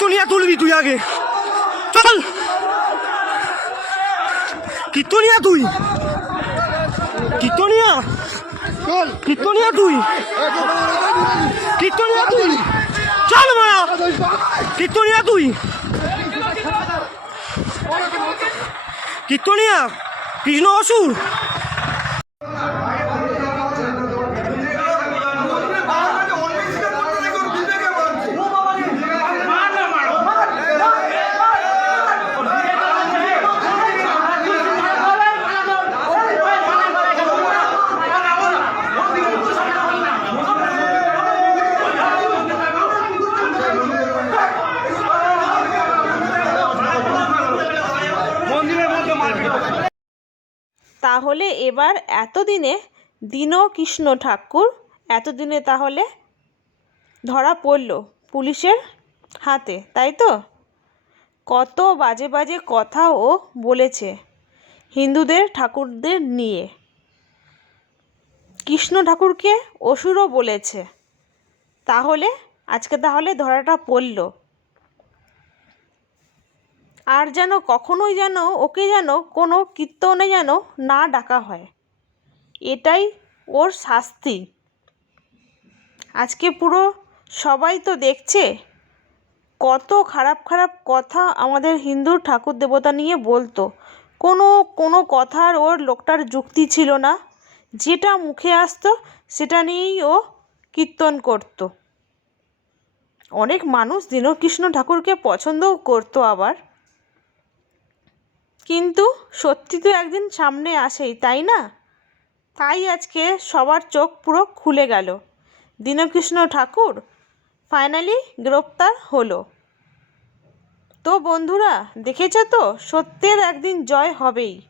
কীর্তনিয়া তুলবি তুই আগে। চল। কীর্তনিয়া তুই। কীর্তনিয়া কীর্তনিয়া তুই। কীর্তনিয়া তুই। চল মায়া। কীর্তনিয়া তুই। কীর্তনিয়া কৃষ্ণ অসুর। তাহলে এবার এতদিনে দীনকৃষ্ণ ঠাকুর, এতদিনে তাহলে ধরা পড়ল পুলিশের হাতে, তাই তো? কত বাজে বাজে কথা ও বলেছে হিন্দুদের ঠাকুরদের নিয়ে। কৃষ্ণ ঠাকুরকে অসুরও বলেছে। তাহলে, আজকে তাহলে ধরাটা পড়ল। আর যেন কখনোই যেন ওকে যেন কোনো কীর্তনে যেন না ডাকা হয়। এটাই ওর শাস্তি। আজকে পুরো সবাই তো দেখছে, কত খারাপ খারাপ কথা আমাদের হিন্দু ঠাকুর দেবতা নিয়ে বলতো। কোনো কোনো কথার ওর লোকটার যুক্তি ছিল না। যেটা মুখে আসতো, সেটা নিয়েই ও কীর্তন করতো। অনেক মানুষ দীনকৃষ্ণ ঠাকুরকে পছন্দও করতো আবার। কিন্তু সত্যি তো একদিন সামনে আসেই, তাই না? তাই আজকে সবার চোখ পুরো খুলে গেল। দীনকৃষ্ণ ঠাকুর ফাইনালি গ্রেপ্তার হলো। তো বন্ধুরা, দেখেছ তো? সত্যের একদিন জয় হবেই।